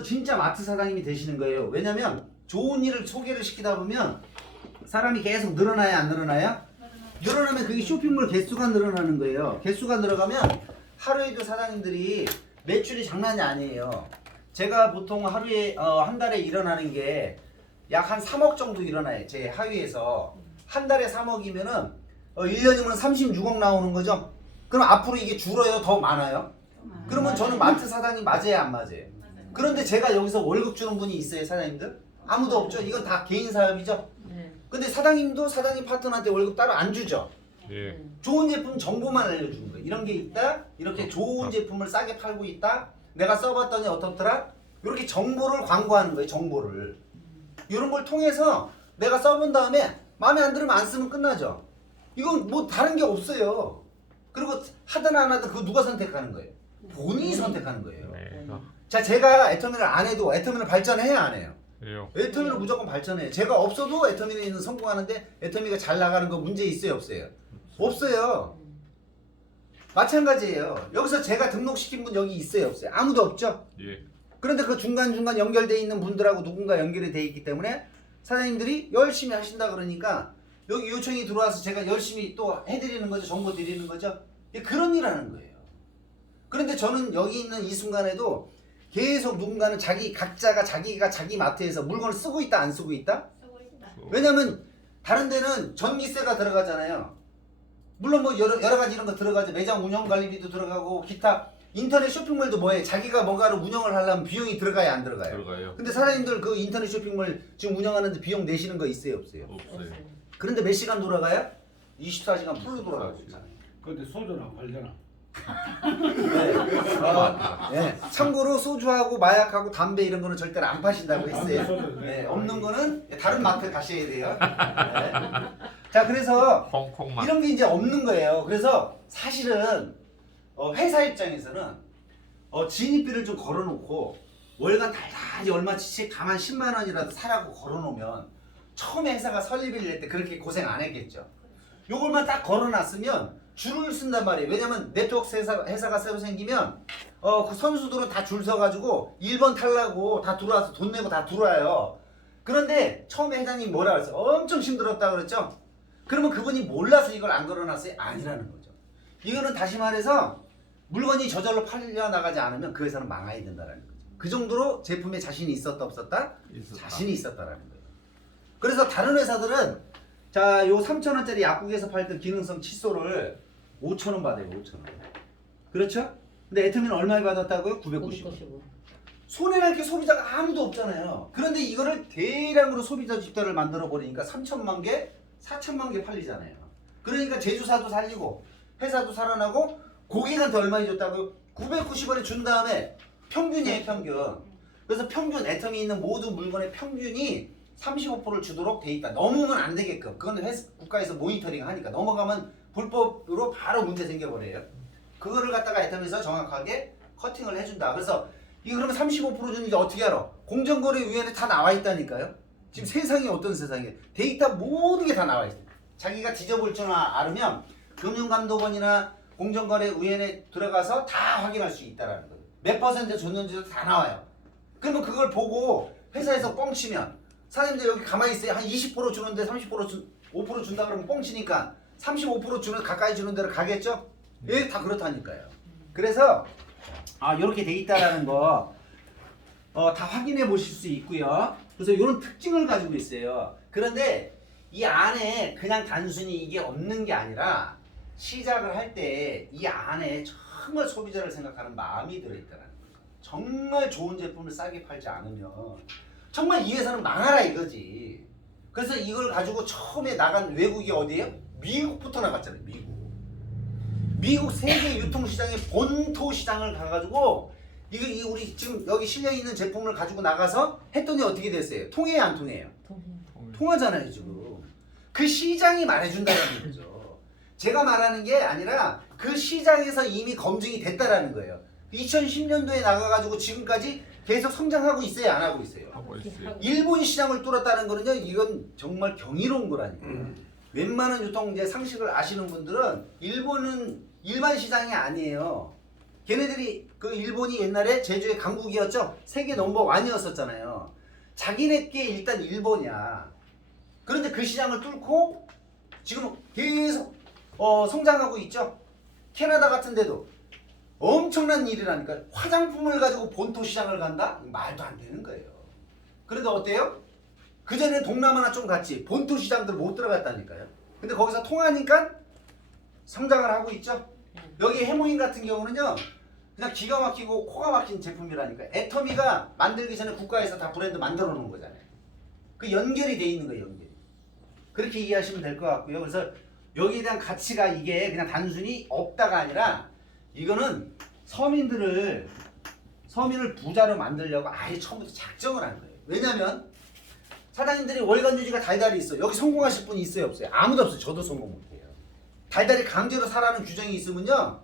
진짜 마트 사장님이 되시는 거예요. 왜냐면 좋은 일을 소개를 시키다 보면 사람이 계속 늘어나야 안 늘어나요? 늘어나면 그게 쇼핑몰 개수가 늘어나는 거예요. 개수가 늘어가면 하루에도 사장님들이 매출이 장난이 아니에요. 제가 보통 하루에 한 달에 일어나는 게 약 한 3억 정도 일어나요. 제 하위에서 한 달에 3억이면은 1년이면 36억 나오는 거죠. 그럼 앞으로 이게 줄어요? 더 많아요? 그러면 저는 마트 사장님 맞아요, 안 맞아요? 그런데 제가 여기서 월급 주는 분이 있어요, 사장님들? 아무도 없죠. 이건 다 개인 사업이죠. 근데 사장님도 사장님 파트너한테 월급 따로 안 주죠. 예. 좋은 제품 정보만 알려주는 거예요. 이런 게 있다. 이렇게 좋은 제품을 싸게 팔고 있다. 내가 써봤더니 어떻더라. 이렇게 정보를 광고하는 거예요. 정보를. 이런 걸 통해서 내가 써본 다음에 마음에 안 들으면 안 쓰면 끝나죠. 이건 뭐 다른 게 없어요. 그리고 하든 안 하든 그거 누가 선택하는 거예요? 본인이 선택하는 거예요. 네. 자, 제가 애터미를 안 해도 애터미를 발전해야 안 해요? 해요. 애터미를 무조건 발전해요. 제가 없어도 애터미는 성공하는데 애터미가 잘 나가는 거 문제 있어요, 없어요? 없어요. 마찬가지예요. 여기서 제가 등록시킨 분 여기 있어요, 없어요? 아무도 없죠? 예. 그런데 그 중간중간 연결돼 있는 분들하고 누군가 연결이 돼 있기 때문에 사장님들이 열심히 하신다 그러니까 여기 요청이 들어와서 제가 열심히 또 해드리는 거죠. 정보 드리는 거죠. 그런 일 하는 거예요. 그런데 저는 여기 있는 이 순간에도 계속 누군가는 각자가 자기가 자기 마트에서 물건을 쓰고 있다 안 쓰고 있다? 왜냐면 다른 데는 전기세가 들어가잖아요. 물론 뭐 여러 가지 이런 거 들어가죠. 매장 운영 관리비도 들어가고 기타 인터넷 쇼핑몰도 뭐예요? 자기가 뭔가를 운영을 하려면 비용이 들어가야 안 들어가요? 들어가요. 근데 사장님들 그 인터넷 쇼핑몰 지금 운영하는데 비용 내시는 거 있어요, 없어요? 없어요. 그런데 몇 시간 돌아가요? 24시간 풀로 돌아가고 있잖아요. 근데 소주는 안 팔잖아. 네. 참고로 소주하고 마약하고 담배 이런 거는 절대로 안 파신다고 했어요. 네. 없는 거는 다른 마트에 가셔야 돼요. 네. 자, 그래서 콩콩만. 이런 게 이제 없는 거예요. 그래서 사실은 회사 입장에서는 진입비를 좀 걸어놓고 월간 달달이 얼마치 가만 10만 원이라도 사라고 걸어놓으면 처음에 회사가 설립을 낼 때 그렇게 고생 안 했겠죠. 요걸만 딱 걸어놨으면 줄을 쓴단 말이에요. 왜냐면 네트워크 회사가 새로 생기면 그 선수들은 다 줄 서가지고 1번 타려고 다 들어와서 돈 내고 다 들어와요. 그런데 처음에 회장님 뭐라 그랬어요? 엄청 힘들었다 그랬죠? 그러면 그분이 몰라서 이걸 안 걸어놨어요? 아니라는 거죠. 이거는 다시 말해서 물건이 저절로 팔려 나가지 않으면 그 회사는 망해야 된다는 거죠. 그 정도로 제품에 자신이 있었다 없었다? 있었다. 자신이 있었다라는 거예요. 그래서 다른 회사들은 자, 요 3,000원짜리 약국에서 팔던 기능성 칫솔을 5,000원 받아요. 5,000원. 그렇죠? 근데 애터미는 얼마에 받았다고요? 990원. 손해날 게 소비자가 아무도 없잖아요. 그런데 이거를 대량으로 소비자 집단을 만들어 버리니까 3천만 개, 4천만 개 팔리잖아요. 그러니까 제조사도 살리고 회사도 살아나고 고객한테 얼마에 줬다고요? 990원에 준 다음에 평균이에요, 평균. 그래서 평균 애터미 있는 모든 물건의 평균이 35%를 주도록 돼 있다. 넘으면 안 되게끔. 그건 국가에서 모니터링 하니까 넘어가면 불법으로 바로 문제 생겨버려요. 그거를 갖다가 애터미에서 정확하게 커팅을 해준다. 그래서 이거 그러면 35% 주는지 어떻게 알아? 공정거래위원회 다 나와 있다니까요. 지금 세상이 어떤 세상이에요? 데이터 모든 게 다 나와 있어요. 자기가 뒤져볼 줄 알으면 금융감독원이나 공정거래위원회 들어가서 다 확인할 수 있다라는 거예요. 몇 퍼센트 줬는지도 다 나와요. 그러면 그걸 보고 회사에서 뻥치면 사장님들 여기 가만히 있어요. 한 20% 주는데 5% 준다 그러면 뻥치니까 35% 주는 가까이 주는 대로 가겠죠? 예, 다 그렇다니까요. 그래서 이렇게 돼 있다라는 거 다 확인해 보실 수 있고요. 그래서 이런 특징을 가지고 있어요. 그런데 이 안에 그냥 단순히 이게 없는 게 아니라 시작을 할 때 이 안에 정말 소비자를 생각하는 마음이 들어있다는 거예요. 정말 좋은 제품을 싸게 팔지 않으면 정말 이 회사는 망하라 이거지. 그래서 이걸 가지고 처음에 나간 외국이 어디예요? 미국부터 나갔잖아요. 미국 세계 유통시장의 본토 시장을 가가지고 이거 우리 지금 여기 실려 있는 제품을 가지고 나가서 했더니 어떻게 됐어요? 통해요, 안 통해요? 통하잖아요, 지금. 그 시장이 말해준다는 거죠. 제가 말하는 게 아니라 그 시장에서 이미 검증이 됐다라는 거예요. 2010년도에 나가가지고 지금까지 계속 성장하고 있어요, 안 하고 있어요? 하고 있어요. 일본 시장을 뚫었다는 거는요, 이건 정말 경이로운 거라니까요. 웬만한 유통 이제 상식을 아시는 분들은 일본은 일반 시장이 아니에요. 걔네들이 그 일본이 옛날에 제주의 강국이었죠. 세계 넘버 원이었었잖아요. 자기네께 일단 일본이야. 그런데 그 시장을 뚫고 지금 계속 성장하고 있죠. 캐나다 같은 데도 엄청난 일이라니까. 화장품을 가지고 본토 시장을 간다? 말도 안 되는 거예요. 그런데 어때요? 그전에 동남아나 좀 갔지 본토 시장들 못 들어갔다니까요. 근데 거기서 통하니까 성장을 하고 있죠. 여기 해모인 같은 경우는요, 그냥 기가 막히고 코가 막힌 제품이라니까. 애터미가 만들기 전에 국가에서 다 브랜드 만들어 놓은 거잖아요. 그 연결이 돼 있는 거예요, 연결이. 그렇게 이해하시면 될 것 같고요. 그래서 여기에 대한 가치가 이게 그냥 단순히 없다가 아니라 이거는 서민을 부자로 만들려고 아예 처음부터 작정을 한 거예요. 왜냐면 사장님들이 월간 유지가 달달이 있어. 여기 성공하실 분이 있어요, 없어요? 아무도 없어요. 저도 성공 못해요. 달달이 강제로 사라는 규정이 있으면요,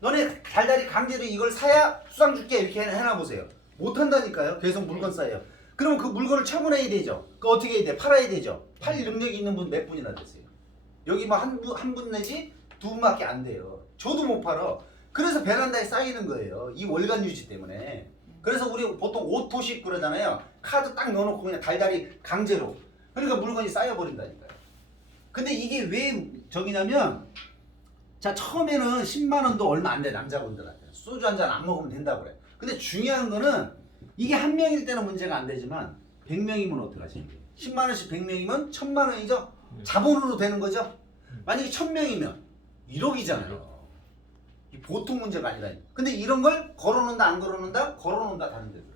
너네 달달이 강제로 이걸 사야 수당 줄게 이렇게 해놔보세요. 못한다니까요. 계속 물건 쌓여요. 그러면 그 물건을 처분해야 되죠. 그 어떻게 해야 돼? 팔아야 되죠. 팔 능력이 있는 분 몇 분이나 되세요? 여기 뭐 한 분 내지 두 분밖에 안 돼요. 저도 못 팔아. 그래서 베란다에 쌓이는 거예요. 이 월간 유지 때문에. 그래서 우리 보통 오토식 그러잖아요. 카드 딱 넣어놓고 그냥 달달이 강제로. 그러니까 물건이 쌓여버린다니까요. 근데 이게 왜 저기냐면, 자, 처음에는 10만 원도 얼마 안 돼, 남자분들한테. 소주 한 잔 안 먹으면 된다고 그래. 근데 중요한 거는 이게 한 명일 때는 문제가 안 되지만 100명이면 어떡하십니까? 10만 원씩 100명이면 1000만 원이죠? 자본으로 되는 거죠? 만약에 1000명이면 1억이잖아요. 보통 문제가 아니라. 근데 이런 걸 걸어놓는다 안 걸어놓는다? 걸어놓는다 다른 데들은.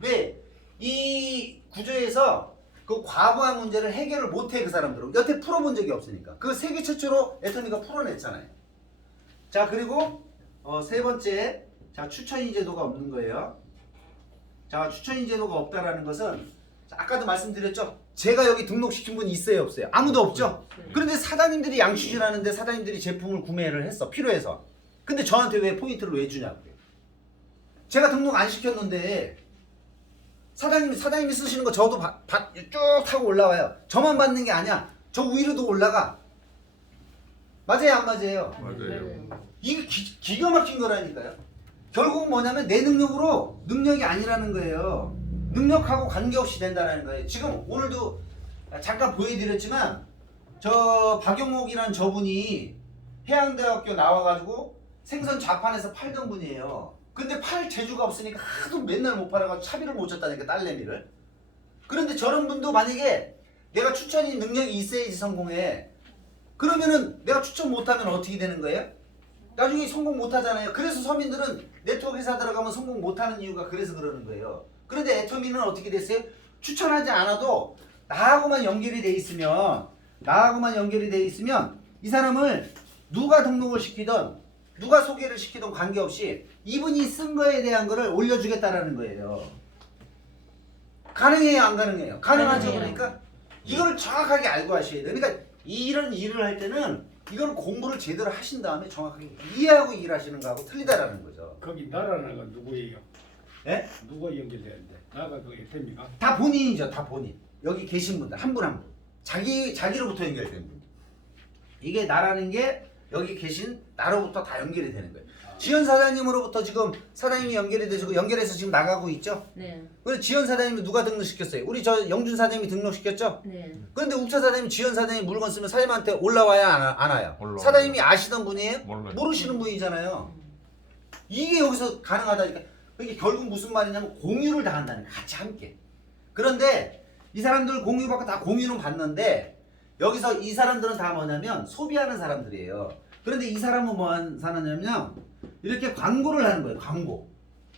왜? 이 구조에서 그 과부하 문제를 해결을 못해 그 사람들은. 여태 풀어본 적이 없으니까. 그 세계 최초로 애터미가 풀어냈잖아요. 자, 그리고 세 번째, 자, 추천인 제도가 없는 거예요. 자, 추천인 제도가 없다라는 것은 아까도 말씀드렸죠. 제가 여기 등록시킨 분이 있어요, 없어요? 아무도 없죠. 그런데 사장님들이 양취질하는데 사장님들이 제품을 구매를 했어, 필요해서. 근데 저한테 왜 포인트를 왜 주냐고요. 제가 등록 안 시켰는데 사장님이 쓰시는 거 저도 쭉 타고 올라와요. 저만 받는 게 아니야. 저 위로도 올라가. 맞아요, 안 맞아요? 맞아요. 이게 기가 막힌 거라니까요. 결국 뭐냐면 내 능력으로 능력이 아니라는 거예요. 능력하고 관계없이 된다는 거예요. 지금 오늘도 잠깐 보여드렸지만 저 박용옥이라는 저분이 해양대학교 나와가지고 생선 좌판에서 팔던 분이에요. 근데 팔 재주가 없으니까 하도 맨날 못 팔아가지고 차비를 못 줬다니까, 딸내미를. 그런데 저런 분도 만약에 내가 추천이 능력이 있어야지 성공해. 그러면은 내가 추천 못하면 어떻게 되는 거예요? 나중에 성공 못하잖아요. 그래서 서민들은 네트워크 회사 들어가면 성공 못하는 이유가 그래서 그러는 거예요. 그런데 애터미는 어떻게 됐어요? 추천하지 않아도 나하고만 연결이 돼 있으면 이 사람을 누가 등록을 시키든 누가 소개를 시키든 관계없이 이분이 쓴 거에 대한 거를 올려주겠다라는 거예요. 가능해요, 안 가능해요? 가능하죠. 가능해요. 그러니까 이거를 정확하게 알고 하셔야 돼요. 그러니까 이런 일을 할 때는 이거는 공부를 제대로 하신 다음에 정확하게 이해하고 일하시는 거하고 틀리다라는 거죠. 거기 나라는 건 누구예요? 예? 누가 연결되는데? 나가 그 애터미가? 다 본인이죠, 다 본인. 여기 계신 분들 한 분 한 분. 자기로부터 연결된 분. 이게 나라는 게 여기 계신 나로부터 다 연결이 되는 거예요. 지연 사장님으로부터 지금 사장님이 연결이 되시고 연결해서 지금 나가고 있죠. 네. 그래서 지연 사장님이 누가 등록시켰어요? 우리 저 영준 사장님이 등록시켰죠. 네. 그런데 욱차 사장님, 지연 사장님 물건 쓰면 사장님한테 올라와야 안 와요? 올라와요. 사장님이 아시던 분이에요? 몰라요. 모르시는 분이잖아요. 이게 여기서 가능하다니까. 이게 결국 무슨 말이냐면 공유를 다 한다는 거예요. 같이 함께. 그런데 이 사람들 공유받고 다 공유는 받는데 여기서 이 사람들은 다 뭐냐면 소비하는 사람들이에요. 그런데 이 사람은 뭐 하는 사람이냐면 이렇게 광고를 하는 거예요.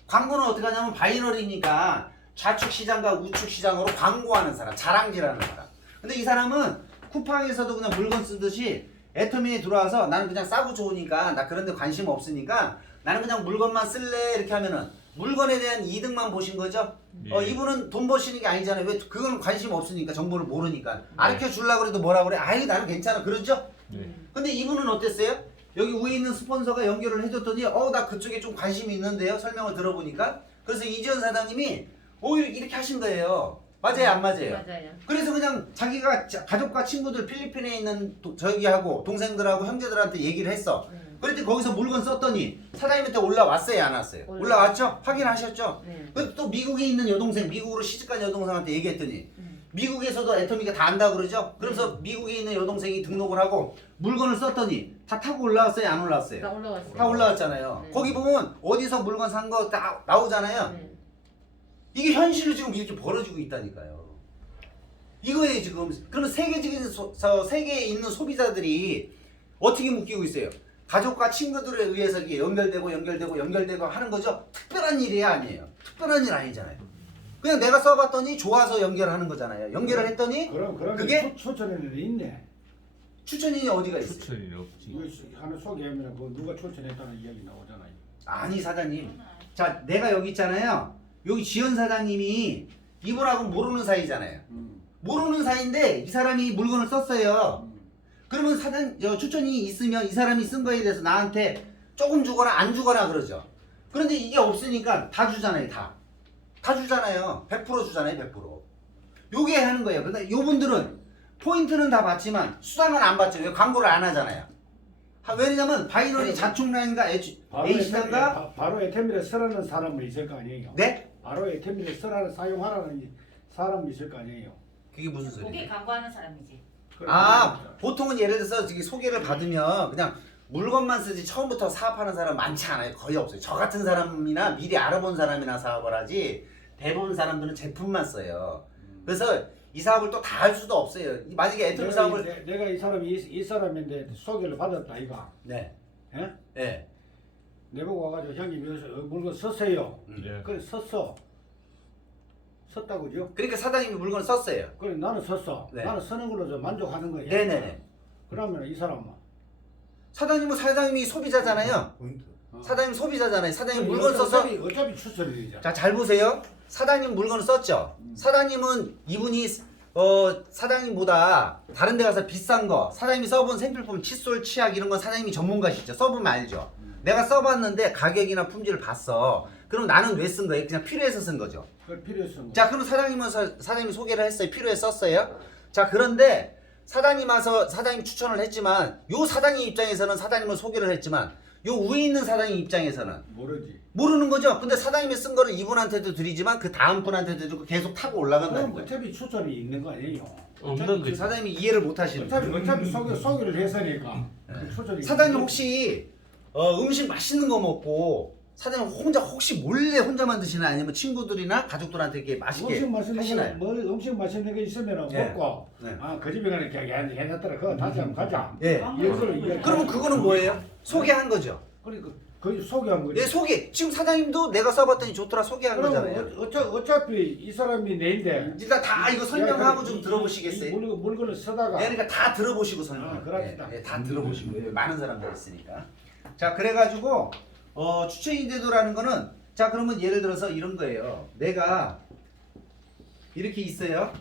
광고는 어떻게 하냐면 바이너리니까 좌측 시장과 우측 시장으로 광고하는 사람, 자랑질하는 사람. 근데 이 사람은 쿠팡에서도 그냥 물건 쓰듯이 애터미에 들어와서 나는 그냥 싸고 좋으니까 나 그런 데 관심 없으니까 나는 그냥 물건만 쓸래 이렇게 하면은 물건에 대한 이득만 보신 거죠? 예. 이분은 돈 버시는 게 아니잖아요. 왜? 그건 관심 없으니까, 정보를 모르니까. 아르켜 주려고 그래도 뭐라 그래? 아이, 나는 괜찮아. 그러죠? 네. 근데 이분은 어땠어요? 여기 위에 있는 스폰서가 연결을 해줬더니 나 그쪽에 좀 관심이 있는데요. 설명을 들어보니까. 그래서 이지연 사장님이 이렇게 하신 거예요. 맞아요, 안 맞아요? 맞아요. 그래서 그냥 자기가 가족과 친구들 필리핀에 있는 저기하고 동생들하고 형제들한테 얘기를 했어. 네. 그랬더니 거기서 물건 썼더니 사장님한테 올라왔어요, 안 왔어요? 올라왔죠? 확인하셨죠? 네. 또 미국에 있는 여동생, 미국으로 시집간 여동생한테 얘기했더니 네. 미국에서도 애터미가 다 안다고 그러죠? 그래서 미국에 있는 여동생이 등록을 하고 물건을 썼더니 다 타고 올라왔어요, 안 올라왔어요? 다 올라왔어요. 다 올라왔잖아요. 네. 거기 보면 어디서 물건 산 거 다 나오잖아요. 네. 이게 현실로 지금 이렇게 벌어지고 있다니까요. 이거에 지금 그러면 세계적인 세계에 있는 소비자들이 어떻게 묶이고 있어요? 가족과 친구들에 의해서 이게 연결되고 하는 거죠. 특별한 일이 아니에요. 특별한 일 아니잖아요. 그냥 내가 써봤더니 좋아서 연결하는 거잖아요. 연결을 했더니 그럼 그게 추천에는 있네. 추천인이 어디가 있어요? 추천이 없지. 이거 하나 소개하면 그 누가 추천했다는 이야기 나오잖아요. 아니 사장님. 자 내가 여기 있잖아요. 여기 지연 사장님이 이분하고 모르는 사이잖아요. 모르는 사이인데 이 사람이 물건을 썼어요. 그러면 추천이 있으면 이 사람이 쓴 거에 대해서 나한테 조금 주거나 안 주거나 그러죠. 그런데 이게 없으니까 다 주잖아요. 다 주잖아요. 100% 주잖아요. 100%. 요게 하는 거예요. 근데 요분들은 포인트는 다 받지만 수당은 안 받죠. 왜 광고를 안 하잖아요. 왜냐면 바이너리 자충란인가 H단가 바로 애템미를 쓰라는 사람은 있을 거 아니에요. 네? 바로 애템미를 사용하라는 사람이 있을 거 아니에요. 그게 무슨 그게 소리예요? 광고하는 사람이지. 아 보통은 예를 들어서 저기 소개를 받으면 그냥 물건만 쓰지 처음부터 사업하는 사람 많지 않아요. 거의 없어요. 저 같은 사람이나 미리 알아본 사람이나 사업을 하지 대부분 사람들은 제품만 써요. 그래서 이 사업을 또 다 할 수도 없어요. 만약에 애터미 사업을 내가 이 사람이 이 사람인데 소개를 받았다 이가. 네. 예? 네. 내보고 와가지고 형님 여기서 물건 썼어요. 예. 그래 썼어. 썼다고죠? 그러니까 사장님이 물건을 썼어요. 그래 나는 썼어. 네. 나는 쓰는 걸로 좀 만족하는 거야. 네네네. 그러면 이 사람은 사장님이 소비자잖아요. 사장님 소비자잖아요. 사장님 물건 써서 어차피 추천이잖아. 자 잘 보세요. 사장님 물건을 썼죠. 사장님은 이분이 사장님보다 다른 데 가서 비싼 거 사장님이 써본 생필품 칫솔 치약 이런 건 사장님이 전문가시죠. 써보면 알죠. 내가 써봤는데 가격이나 품질을 봤어. 그럼 나는 왜 쓴 거예요? 그냥 필요해서 쓴 거죠. 그 필요성. 자 그럼 사장님이 소개를 했어요. 필요해서 썼어요. 자 그런데 사장님 추천을 했지만 요 사장님 입장에서는 사장님을 소개를 했지만 요 위에 있는 사장님 입장에서는 모르지. 모르는 거죠. 근데 사장님이 쓴 거를 이분한테도 드리지만 그 다음 분한테도 드리고 계속 타고 올라간다는 그럼 거예요. 어차피 추천이 있는 거 아니에요. 없는 거지. 사장님이 이해를 못 하시는 거예요. 어차피 소개를 했으니까. 그 추천이 사장님 있는 혹시 음식 맛있는 거 먹고 사장님 혹시 몰래 혼자만 드시나 아니면 친구들이나 가족들한테 이렇게 맛있게 음식 맛있는 하시나요? 거, 뭐 음식 맛있는 게 있으면 네. 먹고 네. 그 집에 가는 게 괜찮더라. 그거 다시 한번 가자. 예. 그러면 그거는 뭐예요? 소개한 거죠. 그러니까 그 소개한 거지. 예, 소개. 지금 사장님도 내가 써봤더니 좋더라 소개한 거잖아요. 그럼 어차피 이 사람이 내인데 일단 다 이거 설명하고 좀 들어보시겠어요? 물건을 쓰다가 네, 그러니까 다 들어보시고 설명. 그럽시다. 다 들어보시고 많은 사람들이 있으니까. 자, 그래가지고 추천이 제도라는 거는 자 그러면 예를 들어서 이런 거예요. 내가 이렇게 있어요.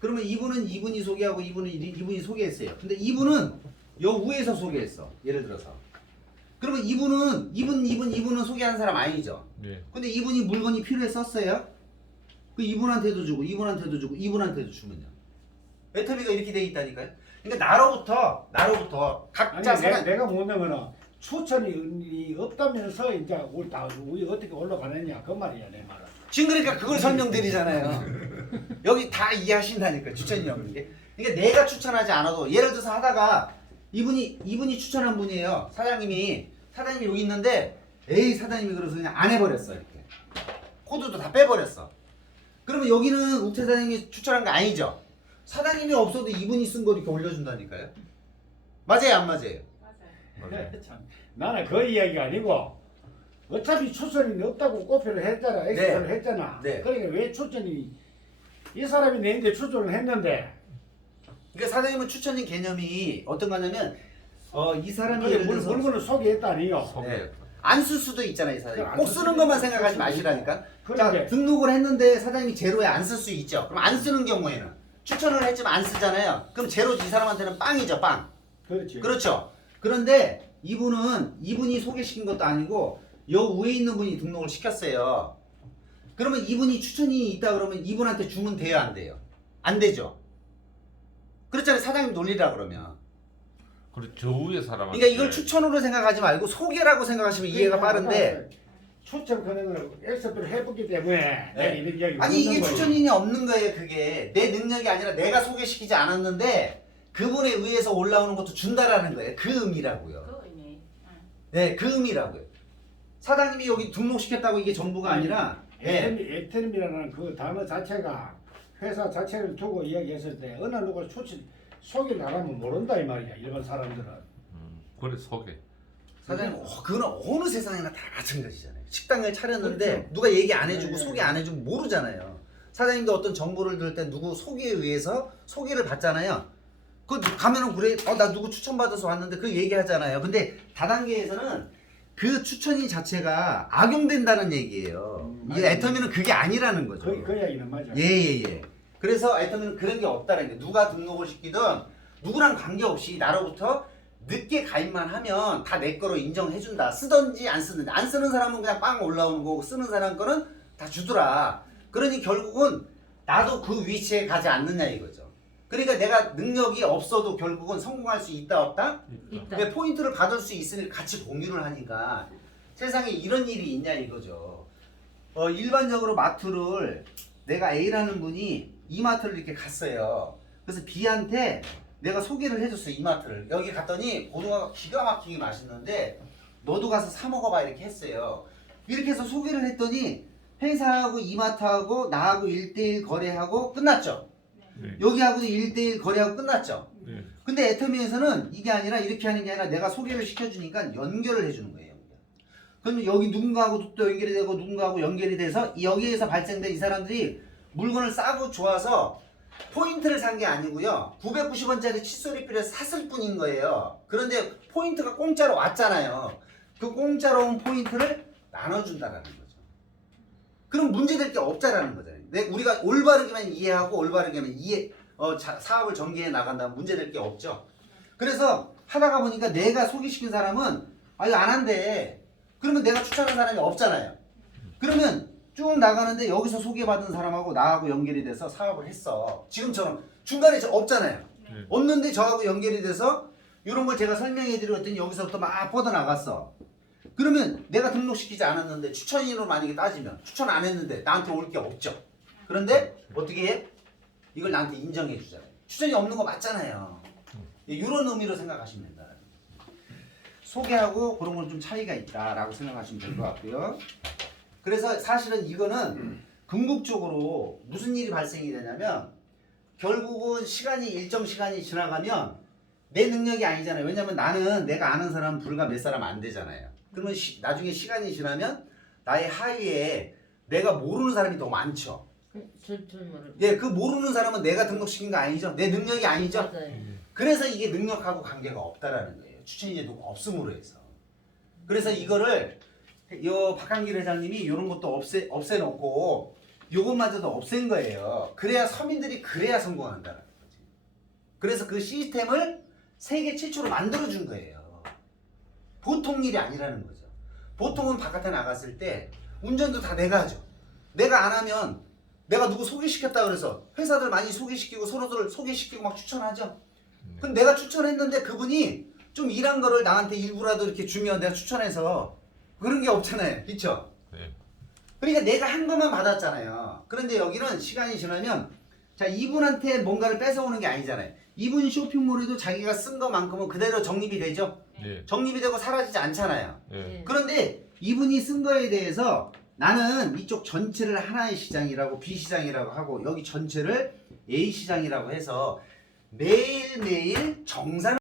그러면 이분이 소개하고 이분이 소개했어요. 근데 이분은 요 위에서 소개했어. 예를 들어서. 그러면 이분은 소개한 사람 아니죠. 네. 근데 이분이 물건이 필요했었어요. 그 이분한테도 주고 이분한테도 주면요. 애터미가 이렇게 돼 있다니까요. 그러니까 나로부터 각자 아니 사람 내가 묻는 거는 추천이 없다면서 이제 우리 어떻게 올라가느냐 그 말이야 내 말은. 지금 그러니까 그걸 설명드리잖아요. 여기 다 이해하신다니까 추천이 없는 게. 그러니까 내가 추천하지 않아도 예를 들어서 하다가 이분이 추천한 분이에요. 사장님이 여기 있는데 에이 사장님이 그래서 그냥 안 해버렸어 이렇게. 코드도 다 빼버렸어. 그러면 여기는 욱태 사장님이 추천한 거 아니죠? 사장님이 없어도 이분이 쓴 거 이렇게 올려준다니까요. 맞아요 안 맞아요? 참, 나는 그 이야기가 아니고 어차피 추천이 없다고 꼬표를 했잖아. 엑스를 했잖아. 네. 그러니까 왜 추천이 이 사람이 내인데 추천을 했는데 그러니까 사장님은 추천인 개념이 어떤 거냐면 이 사람이 예를 들어서 물건을 소개했다 아니요. 네. 안 쓸 수도 있잖아요, 이 사장님. 안 꼭 쓸 쓰는 수도 것만 있죠. 생각하지 쓸 수도 마시라니까. 있죠. 자, 그러게. 등록을 했는데 사장님이 제로에 안 쓸 수 있죠. 그럼 안 쓰는 경우에는 추천을 했지만 안 쓰잖아요. 그럼 제로지 이 사람한테는 빵이죠, 빵. 그렇지. 그렇죠. 그런데 이분이 소개시킨 것도 아니고 요 위에 있는 분이 등록을 시켰어요. 그러면 이분이 추천이 있다 그러면 이분한테 주면 돼요, 안 돼요? 안 되죠. 그렇잖아요, 사장님 논리라 그러면. 그리고 저 위에 사람한테. 그러니까 이걸 추천으로 생각하지 말고 소개라고 생각하시면 이해가 빠른데 추천 그런 엑스표를 해보기 때문에 내가 이런 이야기 아니 이게 묻는 거예요. 추천인이 없는 거예요. 그게 내 능력이 아니라 내가 소개시키지 않았는데 그분에 의해서 올라오는 것도 준다라는 거예요. 그 의미라고요. 그 의미. 네, 그 의미라고요. 사장님이 여기 등록시켰다고 이게 전부가 아니라 예. 에테름이라는 그 단어 자체가 회사 자체를 두고 이야기했을 때 어느 누가 추천 소개를 안 하면 모른다 이 말이야 일반 사람들은. 그래 소개. 사장님 그건 어느 세상이나 다 마찬가지잖아요. 식당을 차렸는데 그렇죠. 누가 얘기 안 해주고 네, 소개 안 해주면 모르잖아요. 사장님도 어떤 정보를 들을 때 누구 소개에 의해서 소개를 받잖아요. 그 가면은 그래 나 누구 추천받아서 왔는데 그 얘기하잖아요. 근데 다단계에서는 그 추천인 자체가 악용된다는 얘기예요. 이 애터미는 그게 아니라는 거죠. 그 이야기는 맞아. 예예예. 그래서 애터미는 그런 게 없다는 게 누가 등록을 시키든 누구랑 관계없이 나로부터 늦게 가입만 하면 다 내 거로 인정해준다. 쓰던지 안 쓰는지 안 쓰는 사람은 그냥 빵 올라오는 거고 쓰는 사람 거는 다 주더라. 그러니 결국은 나도 그 위치에 가지 않느냐 이거죠. 그러니까 내가 능력이 없어도 결국은 성공할 수 있다 없다? 있다. 왜 포인트를 받을 수 있으니 같이 공유를 하니까 세상에 이런 일이 있냐 이거죠. 일반적으로 마트를 내가 A라는 분이 이 마트를 이렇게 갔어요. 그래서 B한테 내가 소개를 해줬어요. 이 마트를. 여기 갔더니 고등어가 기가 막히게 맛있는데 너도 가서 사 먹어봐 이렇게 했어요. 이렇게 해서 소개를 했더니 회사하고 이마트하고 나하고 1대1 거래하고 끝났죠. 네. 여기하고도 1대1 거래하고 끝났죠. 네. 근데 애터미에서는 이게 아니라 이렇게 하는 게 아니라 내가 소개를 시켜주니까 연결을 해주는 거예요. 그럼 여기 누군가하고 또 연결이 되고 누군가하고 연결이 돼서 여기에서 발생된 이 사람들이 물건을 싸고 좋아서 포인트를 산 게 아니고요. 990원짜리 칫솔 리필을 샀을 뿐인 거예요. 그런데 포인트가 공짜로 왔잖아요. 그 공짜로 온 포인트를 나눠준다라는 거죠. 그럼 문제될 게 없다라는 거잖아요. 우리가 올바르게만 이해하고 올바르게만 사업을 전개해 나간다면 문제될 게 없죠. 그래서 하다가 보니까 내가 소개시킨 사람은 이거 안 한대. 그러면 내가 추천한 사람이 없잖아요. 그러면 쭉 나가는데 여기서 소개받은 사람하고 나하고 연결이 돼서 사업을 했어. 지금처럼 중간에 없잖아요. 네. 없는데 저하고 연결이 돼서 이런 걸 제가 설명해 드렸더니 여기서부터 막 뻗어나갔어. 그러면 내가 등록시키지 않았는데 추천인으로 만약에 따지면 추천 안 했는데 나한테 올 게 없죠. 그런데 어떻게 해? 이걸 나한테 인정해 주잖아요. 추천이 없는 거 맞잖아요. 이런 의미로 생각하시면 된다. 소개하고 그런 건 좀 차이가 있다라고 생각하시면 될 것 같고요. 그래서 사실은 이거는 궁극적으로 무슨 일이 발생이 되냐면 결국은 일정 시간이 지나가면 내 능력이 아니잖아요. 왜냐면 나는 내가 아는 사람 불과 몇 사람 안 되잖아요. 그러면 나중에 시간이 지나면 나의 하위에 내가 모르는 사람이 더 많죠. 예, 그 모르는 사람은 내가 등록시킨 거 아니죠. 내 능력이 아니죠. 맞아요. 그래서 이게 능력하고 관계가 없다라는 거예요. 추천인이 누가 없음으로 해서. 그래서 이거를 박한길 회장님이 이런 것도 없애놓고 요것마저도 없앤 거예요. 그래야 서민들이 그래야 성공한다는 거지. 그래서 그 시스템을 세계 최초로 만들어준 거예요. 보통 일이 아니라는 거죠. 보통은 바깥에 나갔을 때 운전도 다 내가 하죠. 내가 안 하면 내가 누구 소개시켰다 그래서 회사들 많이 소개시키고 서로들 소개시키고 막 추천하죠. 그럼 내가 추천했는데 그분이 좀 일한 거를 나한테 일부라도 이렇게 주면 내가 추천해서 그런 게 없잖아요. 그렇죠? 네. 그러니까 내가 한 것만 받았잖아요. 그런데 여기는 시간이 지나면 자 이분한테 뭔가를 뺏어오는 게 아니잖아요. 이분 쇼핑몰에도 자기가 쓴 것만큼은 그대로 적립이 되죠. 네. 적립이 되고 사라지지 않잖아요. 네. 그런데 이분이 쓴 거에 대해서 나는 이쪽 전체를 하나의 시장이라고 B 시장이라고 하고 여기 전체를 A 시장이라고 해서 매일매일 정산